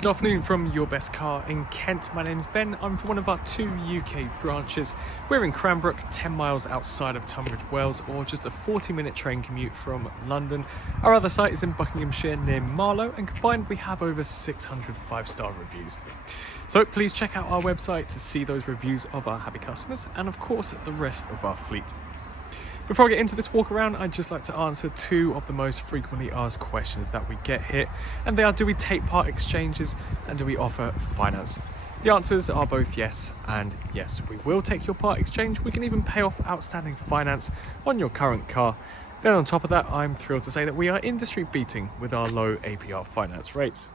Good afternoon from Your Best Car in Kent. My name's Ben. I'm from one of our 2 UK branches. We're in Cranbrook, 10 miles outside of Tunbridge Wells, or just a 40-minute train commute from London. Our other site is in Buckinghamshire near Marlow, and combined we have over 600 5-star reviews. So please check out our website to see those reviews of our happy customers and of course the rest of our fleet. Before I get into this walk around, I'd just like to answer 2 of the most frequently asked questions that we get here, and they are: do we take part exchanges and do we offer finance? The answers are both yes and yes. We will take your part exchange. We can even pay off outstanding finance on your current car. Then on top of that, I'm thrilled to say that we are industry beating with our low APR finance rates.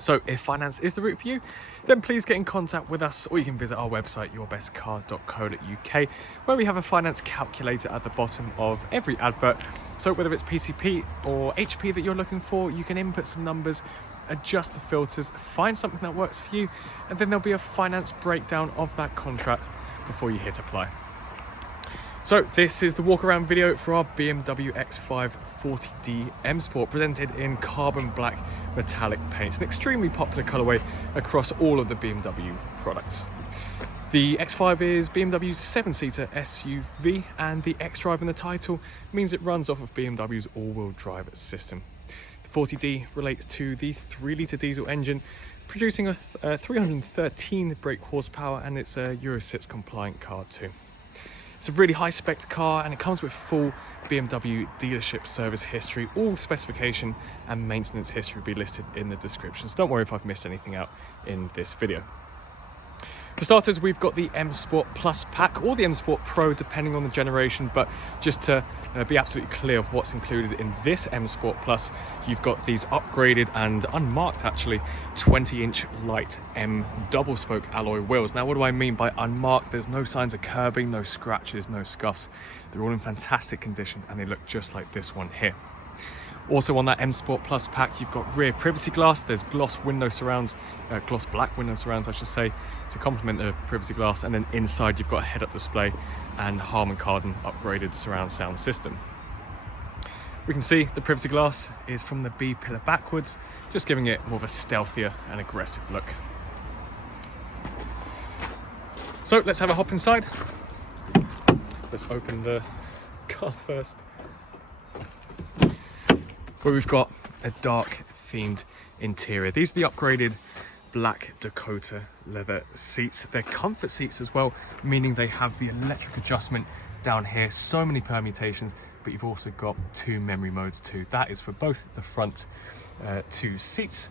So if finance is the route for you, then please get in contact with us, or you can visit our website, yourbestcar.co.uk, where we have a finance calculator at the bottom of every advert. So whether it's PCP or HP that you're looking for, you can input some numbers, adjust the filters, find something that works for you, and then there'll be a finance breakdown of that contract before you hit apply. So this is the walk around video for our BMW X5 40D M Sport, presented in carbon black metallic paint, an extremely popular colorway across all of the BMW products. The X5 is BMW's 7-seater SUV, and the xDrive in the title means it runs off of BMW's all-wheel drive system. The 40D relates to the 3-litre diesel engine, producing a 313 brake horsepower, and it's a Euro 6 compliant car too. It's a really high-spec car, and it comes with full BMW dealership service history. All specification and maintenance history will be listed in the description, so don't worry if I've missed anything out in this video. For starters, we've got the M Sport Plus pack, or the M Sport Pro, depending on the generation, but just to be absolutely clear of what's included in this M Sport Plus, you've got these upgraded and unmarked, actually, 20-inch light M double-spoke alloy wheels. Now, what do I mean by unmarked? There's no signs of curbing, no scratches, no scuffs. They're all in fantastic condition, and they look just like this one here. Also on that M Sport Plus pack, you've got rear privacy glass. There's gloss window surrounds, gloss black window surrounds, I should say, to complement the privacy glass. And then inside, you've got a head-up display and Harman Kardon upgraded surround sound system. We can see the privacy glass is from the B pillar backwards, just giving it more of a stealthier and aggressive look. So let's have a hop inside. Let's open the car first, where we've got a dark themed interior. These are the upgraded black Dakota leather seats. They're comfort seats as well, meaning they have the electric adjustment down here. So many permutations, but you've also got 2 memory modes too. That is for both the front 2 seats.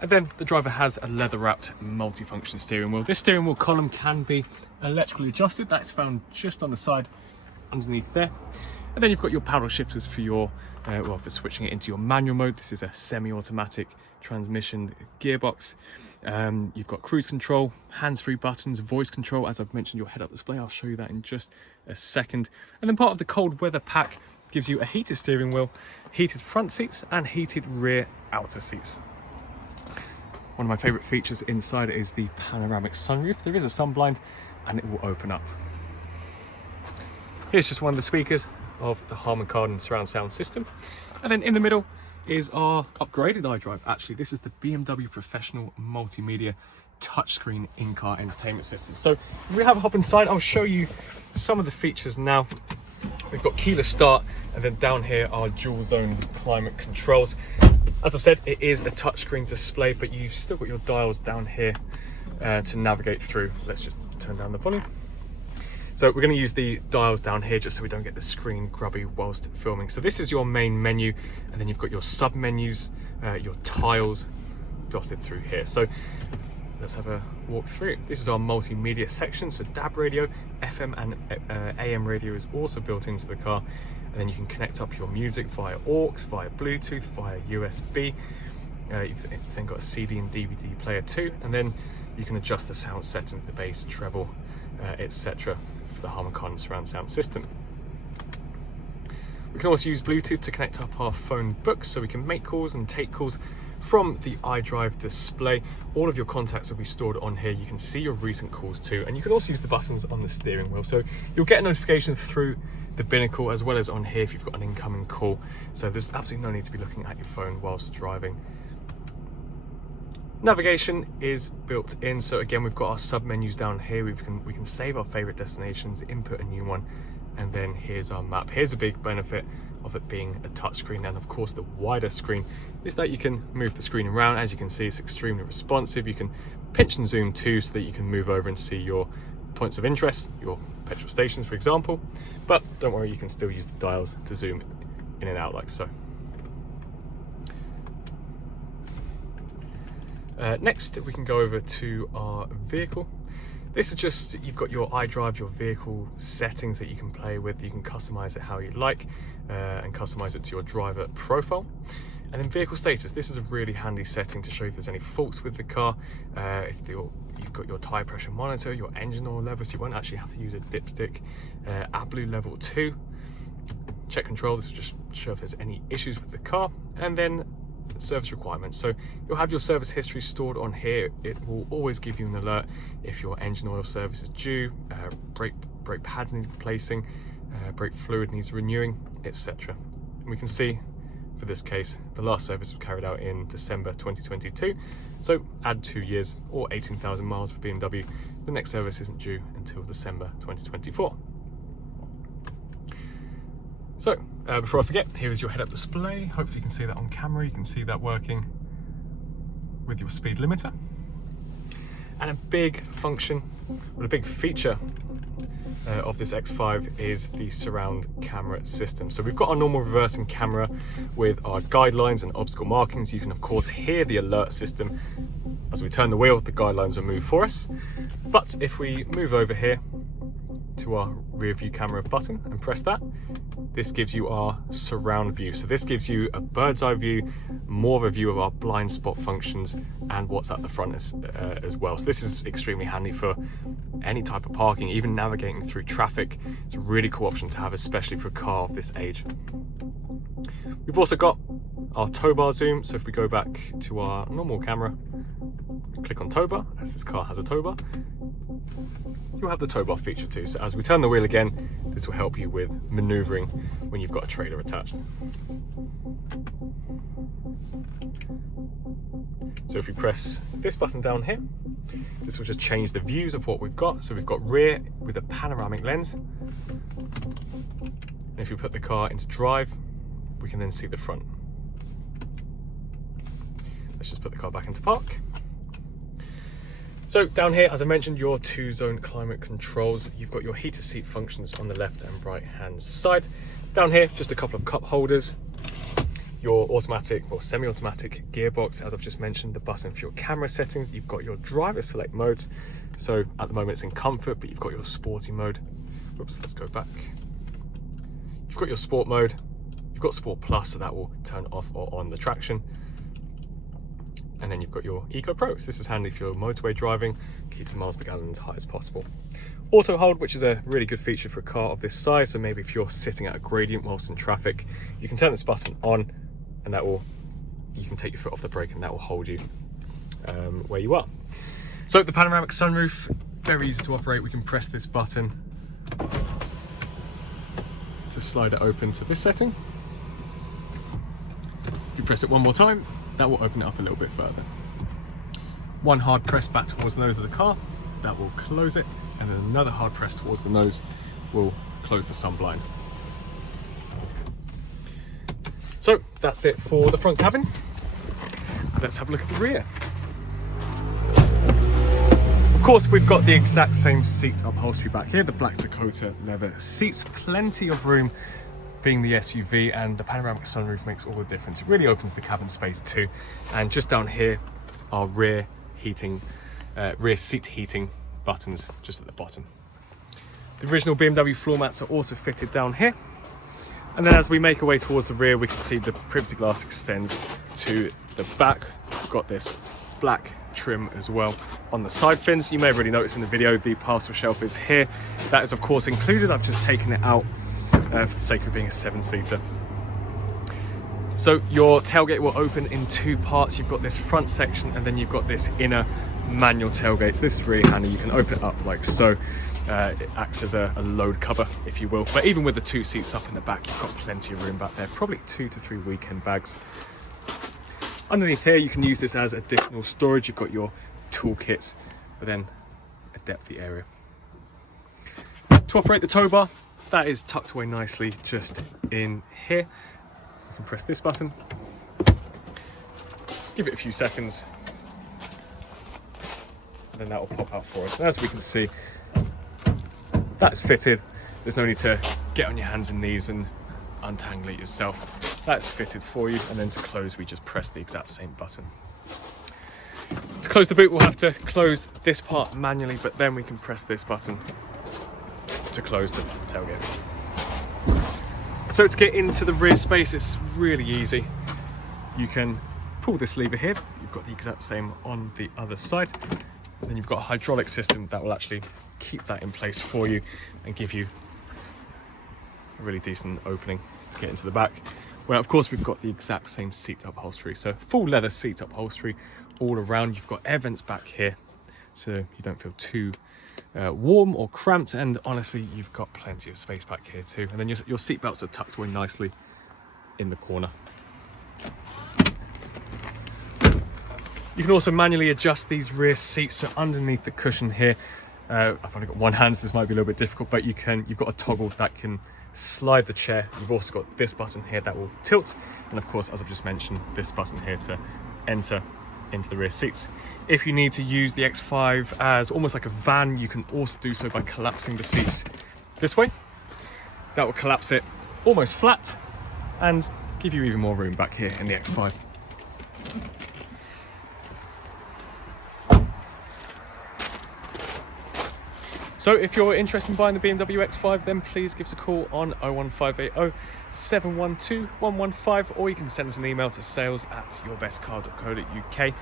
And then the driver has a leather wrapped multifunction steering wheel. This steering wheel column can be electrically adjusted. That's found just on the side underneath there. And then you've got your paddle shifters for your, for switching it into your manual mode. This is a semi-automatic transmission gearbox. You've got cruise control, hands-free buttons, voice control. As I've mentioned, your head-up display. I'll show you that in just a second. And then part of the cold weather pack gives you a heated steering wheel, heated front seats, and heated rear outer seats. One of my favorite features inside is the panoramic sunroof. There is a sunblind, and it will open up. Here's just one of the speakers of the Harman Kardon surround sound system. And then in the middle is our upgraded iDrive. Actually, this is the BMW Professional Multimedia touchscreen in-car entertainment system. So if we have a hop inside, I'll show you some of the features now. We've got keyless start, and then down here are dual zone climate controls. As I've said, it is a touchscreen display, but you've still got your dials down here to navigate through. Let's just turn down the volume. So we're going to use the dials down here just so we don't get the screen grubby whilst filming. So this is your main menu, and then you've got your sub menus, your tiles dotted through here. So let's have a walk through. This is our multimedia section. So DAB radio, FM and AM radio is also built into the car. And then you can connect up your music via aux, via Bluetooth, via USB. You've then got a CD and DVD player too. And then you can adjust the sound settings, the bass, treble, etc. for the Harman Kardon surround sound system. We can also use Bluetooth to connect up our phone books, so we can make calls and take calls from the iDrive display. All of your contacts will be stored on here. You can see your recent calls too, and you can also use the buttons on the steering wheel. So you'll get a notification through the binnacle as well as on here if you've got an incoming call. So there's absolutely no need to be looking at your phone whilst driving. Navigation is built in, so again we've got our sub menus down here. We can save our favorite destinations, input a new one, and then here's our map. Here's a big benefit of it being a touchscreen, and of course the wider screen is that you can move the screen around. As you can see, it's extremely responsive. You can pinch and zoom too, so that you can move over and see your points of interest, your petrol stations for example, but don't worry, you can still use the dials to zoom in and out like so. Next we can go over to our vehicle. This is just, you've got your iDrive, your vehicle settings that you can play with. You can customize it how you like and customize it to your driver profile. And then vehicle status, this is a really handy setting to show if there's any faults with the car. If you've got your tire pressure monitor, your engine oil level, so you won't actually have to use a dipstick. AdBlue level 2. Check control, this will just show if there's any issues with the car. And then service requirements, so you'll have your service history stored on here. It will always give you an alert if your engine oil service is due, brake pads need replacing, brake fluid needs renewing, etc. And we can see for this case the last service was carried out in December 2022, so add 2 years or 18,000 miles for BMW. The next service isn't due until December 2024. So, before I forget, here is your head-up display. Hopefully you can see that on camera. You can see that working with your speed limiter. And a big function, or a big feature of this X5 is the surround camera system. So we've got our normal reversing camera with our guidelines and obstacle markings. You can of course hear the alert system. As we turn the wheel, the guidelines will move for us. But if we move over here to our rear view camera button and press that, this gives you our surround view. So this gives you a bird's eye view, more of a view of our blind spot functions and what's at the front as well. So this is extremely handy for any type of parking, even navigating through traffic. It's a really cool option to have, especially for a car of this age. We've also got our tow bar zoom. So if we go back to our normal camera, click on tow bar, as this car has a tow bar, you'll have the tow bar feature too. So as we turn the wheel again, this will help you with maneuvering when you've got a trailer attached. So if we press this button down here, this will just change the views of what we've got. So we've got rear with a panoramic lens. And if we put the car into drive, we can then see the front. Let's just put the car back into park. So down here, as I mentioned, your 2-zone climate controls. You've got your heated seat functions on the left and right hand side. Down here, just a couple of cup holders. Your automatic or semi-automatic gearbox, as I've just mentioned, the button for your camera settings. You've got your driver select modes. So at the moment it's in comfort, but you've got your sporty mode. Whoops, let's go back. You've got your sport mode. You've got Sport Plus, so that will turn off or on the traction. And then you've got your Eco Pro. So this is handy for your motorway driving, keep the miles per gallon as high as possible. Auto hold, which is a really good feature for a car of this size. So maybe if you're sitting at a gradient whilst in traffic, you can turn this button on and you can take your foot off the brake and that will hold you where you are. So the panoramic sunroof, very easy to operate. We can press this button to slide it open to this setting. If you press it one more time, that will open it up a little bit further. One hard press back towards the nose of the car, that will close it, and then another hard press towards the nose will close the sun blind. So that's it for the front cabin. Let's have a look at the rear. Of course, we've got the exact same seat upholstery back here, the black Dakota leather seats, plenty of room being the SUV, and the panoramic sunroof makes all the difference. It really opens the cabin space too. And just down here, our rear seat heating buttons just at the bottom. The original BMW floor mats are also fitted down here. And then as we make our way towards the rear, we can see the privacy glass extends to the back. We've got this black trim as well on the side fins. You may have already noticed in the video, the parcel shelf is here. That is of course included. I've just taken it out for the sake of being a 7-seater. So your tailgate will open in 2 parts. You've got this front section and then you've got this inner manual tailgate. So this is really handy. You can open it up like so. It acts as a load cover, if you will. But even with the 2 seats up in the back, you've got plenty of room back there. Probably 2 to 3 weekend bags. Underneath here, you can use this as additional storage. You've got your toolkits, but then a depthy area. To operate the tow bar, that is tucked away nicely just in here. You can press this button, give it a few seconds, and then that will pop out for us. And as we can see, that's fitted. There's no need to get on your hands and knees and untangle it yourself. That's fitted for you, and then to close, we just press the exact same button. To close the boot, we'll have to close this part manually, but then we can press this button to close the tailgate. So to get into the rear space, it's really easy. You can pull this lever here. You've got the exact same on the other side. And then you've got a hydraulic system that will actually keep that in place for you and give you a really decent opening to get into the back. Well, of course, we've got the exact same seat upholstery. So full leather seat upholstery all around. You've got air vents back here, so you don't feel too warm or cramped, and honestly, you've got plenty of space back here too. And then your seat belts are tucked away nicely in the corner. You can also manually adjust these rear seats, so underneath the cushion here, I've only got one hand, so this might be a little bit difficult, but you've got a toggle that can slide the chair. You've also got this button here that will tilt, and of course, as I've just mentioned, this button here to enter into the rear seats. If you need to use the X5 as almost like a van, you can also do so by collapsing the seats this way. That will collapse it almost flat and give you even more room back here in the X5. So if you're interested in buying the BMW X5, then please give us a call on 01580 712 115, or you can send us an email to sales@yourbestcar.co.uk.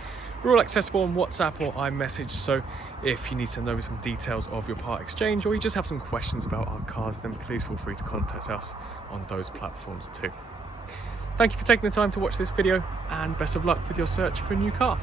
We're all accessible on WhatsApp or iMessage, so if you need to know some details of your part exchange, or you just have some questions about our cars, then please feel free to contact us on those platforms too. Thank you for taking the time to watch this video, and best of luck with your search for a new car.